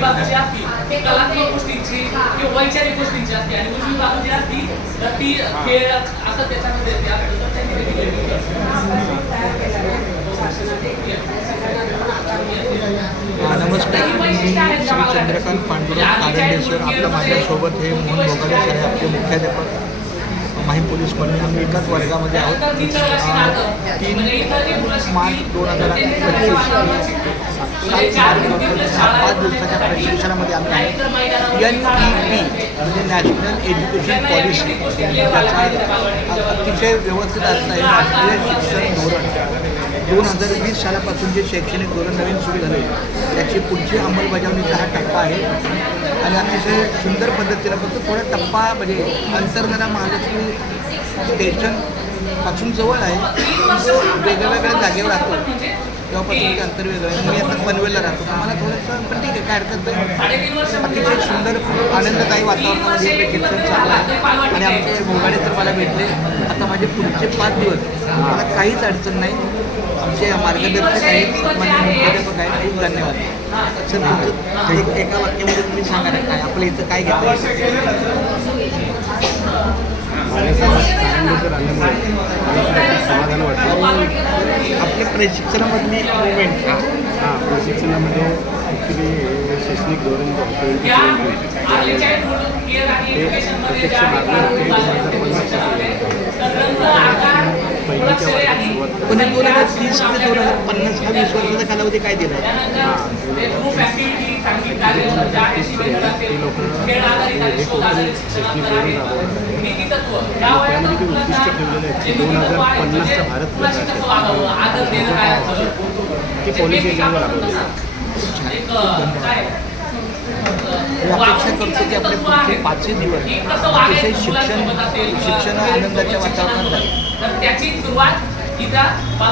डावी बाजू जी असती ते कलात्मक गोष्टींची किंवा वैचारिक गोष्टींची असते आणि उजवी बाजू जी असती तर ती खेळ असं त्याच्यामध्ये असतं तर त्यांनी नमस्कार, मी श्री चंद्रकांत पांडुरंग कारंडेश्वर. आपल्या माझ्यासोबत हे मोहन भोगाले साहेब, आपले मुख्याध्यापक माहीम पोलीस कॉलनी. आम्ही एकाच वर्गामध्ये आहोत. 3 मार्च 2025 5 दिवसाच्या प्रशिक्षणामध्ये आम्ही आहे. NEP म्हणजे नॅशनल एज्युकेशन पॉलिसी, त्याचा अतिशय व्यवस्थित असं आहे. राष्ट्रीय शिक्षण धोरण 2020 सालापासून जे शैक्षणिक धोरण नवीन सुरू झाले त्याची पुढची अंमलबजावणीचा हा टप्पा आहे आणि अतिशय सुंदर पद्धतीनं फक्त थोडा टप्पा म्हणजे अंतर्गता महालक्ष्मी स्टेशनपासून जवळ आहे. तो वेगवेगळ्या जागेवर राहतो तेव्हापासून ते अंतर वेगळं आहे. मी आता पनवेलला राहतो. आम्हाला थोडंसं पण ठीक आहे, काय हरकत नाही. अतिशय सुंदर आनंददायी वातावरणामध्ये शिक्षण चाललं आहे आणि आमचे भोगाडे तर मला भेटले. आता माझे पुढचे 5 दिवस मला काहीच अडचण नाही. आमचे मार्गदर्शक आहेत, मुख्याध्यापक आहेत. खूप धन्यवाद सर. तुमचं एका वाक्यामध्ये तुम्ही सांगा ना काय आपलं इथं काय घेतं. कारंडेश्वर आल्यामुळे समाधान वाटतं. आपल्या प्रशिक्षणामधली मुवमेंट प्रशिक्षणामध्ये ॲक्च्युली शैक्षणिक धोरण ते प्रत्यक्ष मागणी 2050 पहिलीच्या वर्गात सुरुवात पण 2030 ते 2050 हा 20 वर्षाचा कालावधी काय दिला आहे. ते लोक हे टोटल शैक्षणिक धोरण राबवतात. त्यामध्ये ते उद्दिष्ट ठेवलेलं आहे की 2050चा भारत कसा असेल ते पॉलिसी एजंटवर राबवले. अपेक्षा करतो की आपले पुढचे 5 दिवस अतिशय शिक्षण आनंदाच्या वातावरणात त्याची सुरुवात